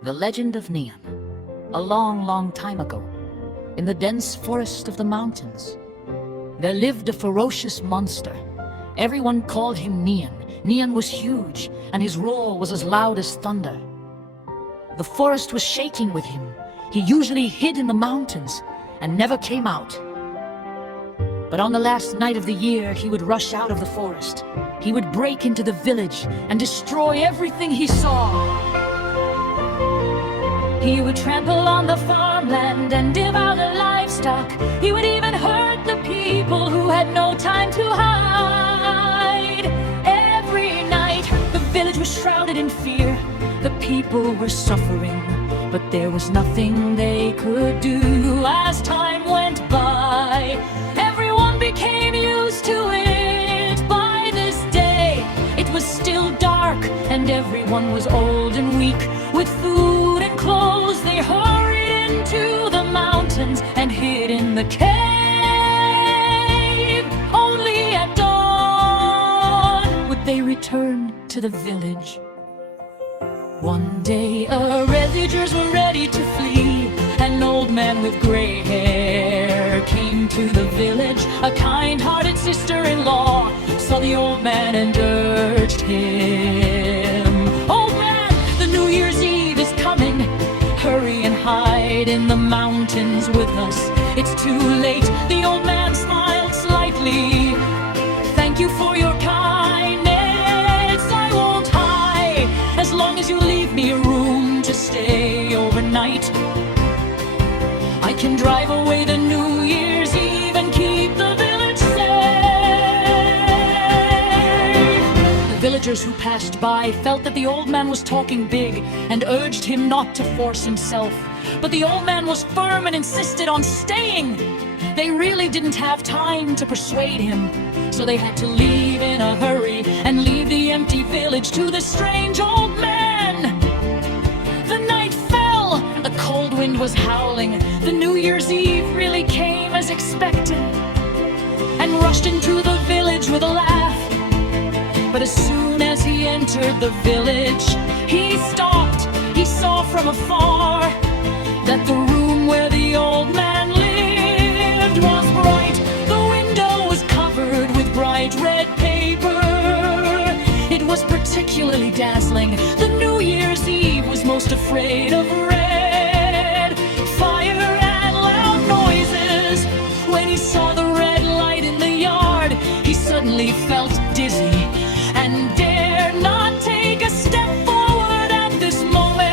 The Legend of Nian. A long, long time ago, in the dense forest of the mountains, there lived a ferocious monster. Everyone called him Nian. Nian was huge, and his roar was as loud as thunder. The forest was shaking with him. He usually hid in the mountains and never came out. But on the last night of the year, he would rush out of the forest. He would break into the village and destroy everything he saw. He would trample on the farmland and devour the livestock. He would even hurt the people who had no time to hide. Every night, the village was shrouded in fear. The people were suffering, but there was nothing they could do. As time went by, everyone became used to it. By this day, it was still dark, and everyone was old and weak. With food and clothes, they hurried into the mountains and hid in the cave. Only at dawn would they return to the village. One day, villagers were ready to flee. An old man with gray hair came to the village. A kind-hearted sister-in-law saw the old man and urged him. "Old man, the New Year's Eve is coming. Hurry and hide in the mountains with us. It's too late." The old man smiled slightly. "Thank you for your kindness. I won't hide as long as you leave me a room to stay overnight. I can drive away the New Year's Eve and keep the village safe." The villagers who passed by felt that the old man was talking big and urged him not to force himself. But the old man was firm and insisted on staying. They really didn't have time to persuade him, so they had to leave in a hurry and leave the empty village to the strange old man. The night fell, a cold wind was howling. The New Year's Eve really came as expected and rushed into the village with a laugh. But as soon as he entered the village, he stopped. He saw from afar that the room where the old man lived was bright. The window was covered with bright red paper. It was particularly dazzling. The New Year's Eve was most afraid of red fire and loud noises. When he saw the red light in the yard, he suddenly felt dizzy and dared not take a step forward at this moment.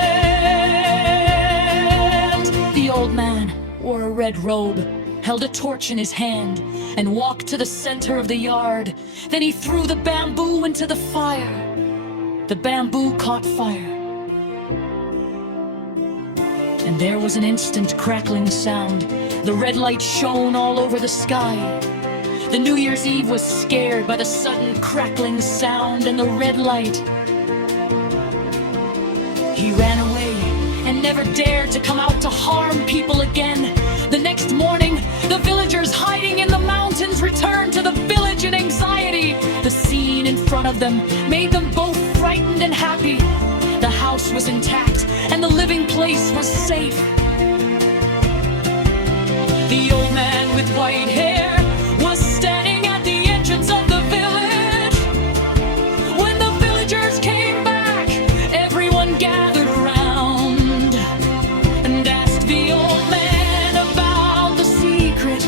The old man wore a red robe, held a torch in his hand, and walked to the center of the yard. Then he threw the bamboo into the fire. The bamboo caught fire, and there was an instant crackling sound. The red light shone all over the sky. The New Year's Eve was scared by the sudden crackling sound and the red light. He ran away and never dared to come out to harm people again. The next morning, the villagers hiding in the mountains returned to the village in anxiety. The scene in front of them made them both frightened and happy. The house was intact and the living place was safe. The old man with white hair was standing at the entrance of the village. When the villagers came back, everyone gathered around and asked the old man about the secret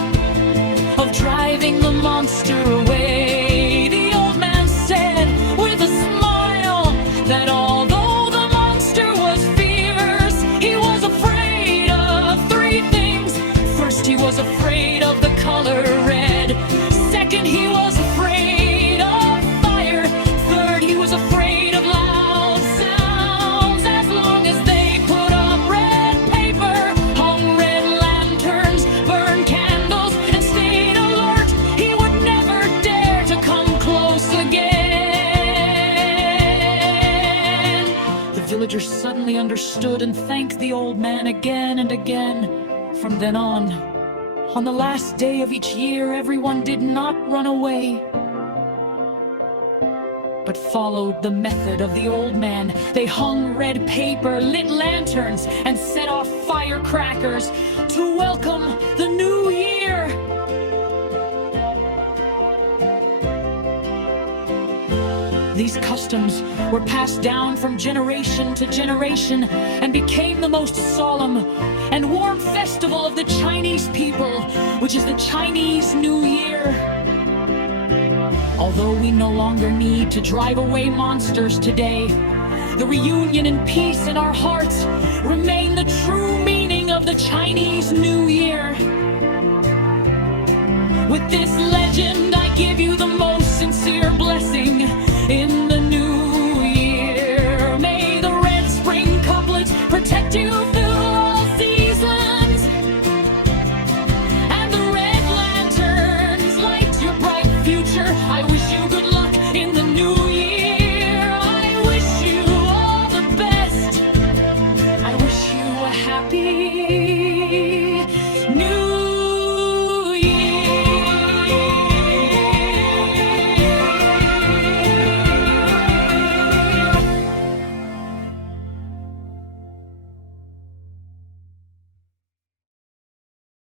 of driving the monster away. The old man said with a smile that although the monster was fierce, he was afraid of three things. First, he was afraid of the color red. Second, he was afraid of fire. Third, he was afraid of loud sounds. As long as they put up red paper, hung red lanterns, burned candles, and stayed alert, he would never dare to come close again. The villagers suddenly understood and thanked the old man again and again. From then on the last day of each year, everyone did not run away. but followed the method of the old man. They hung red paper, lit lanterns, and set off firecrackers to welcome the new year. These customs were passed down from generation to generation and became the most solemn and warm festival of the Chinese people, which is the Chinese New Year. Although we no longer need to drive away monsters today, the reunion and peace in our hearts remain the true meaning of the Chinese New Year. With this legend, I give you the most sincere